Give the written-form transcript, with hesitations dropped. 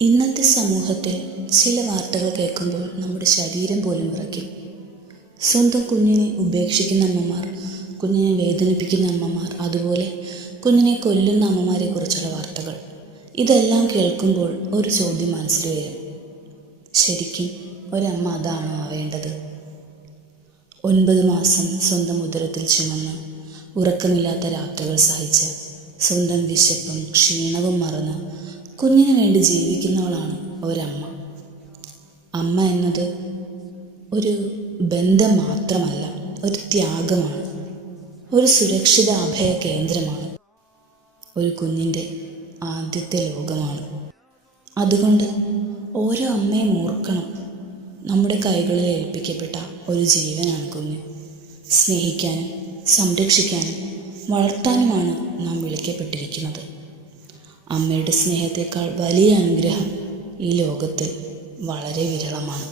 ഇന്നത്തെ സമൂഹത്തിൽ ചില വാർത്തകൾ കേൾക്കുമ്പോൾ നമ്മുടെ ശരീരം പോലും വിറയ്ക്കും. സ്വന്തം കുഞ്ഞിനെ ഉപേക്ഷിക്കുന്ന അമ്മമാർ, കുഞ്ഞിനെ വേദനിപ്പിക്കുന്ന അമ്മമാർ, അതുപോലെ കുഞ്ഞിനെ കൊല്ലുന്ന അമ്മമാരെക്കുറിച്ചുള്ള വാർത്തകൾ. ഇതെല്ലാം കേൾക്കുമ്പോൾ ഒരു ചോദ്യം മനസ്സിൽ വരും. ശരിക്കും ഒരമ്മ അതാണോ ആവേണ്ടത്? 9 മാസം സ്വന്തം ഉദരത്തിൽ ചുമന്ന്, ഉറക്കമില്ലാത്ത രാത്രികൾ സഹിച്ച്, സ്വന്തം വിശപ്പും ക്ഷീണവും മറന്ന് കുഞ്ഞിനു വേണ്ടി ജീവിക്കുന്നവളാണ് ഒരമ്മ. അമ്മ എന്നത് ഒരു ബന്ധം മാത്രമല്ല, ഒരു ത്യാഗമാണ്, ഒരു സുരക്ഷിത അഭയ കേന്ദ്രമാണ്, ഒരു കുഞ്ഞിൻ്റെ ആദ്യത്തെ ലോകമാണ്. അതുകൊണ്ട് ഓരോ അമ്മയും ഓർക്കണം, നമ്മുടെ കൈകളിൽ ഏൽപ്പിക്കപ്പെട്ട ഒരു ജീവനാണ് കുഞ്ഞ്. സ്നേഹിക്കാനും സംരക്ഷിക്കാനും വളർത്താനുമാണ് നാം വിളിക്കപ്പെട്ടിരിക്കുന്നത്. അമ്മയുടെ സ്നേഹത്തേക്കാൾ വലിയ അനുഗ്രഹം ഈ ലോകത്തിൽ വളരെ വിരളമാണ്.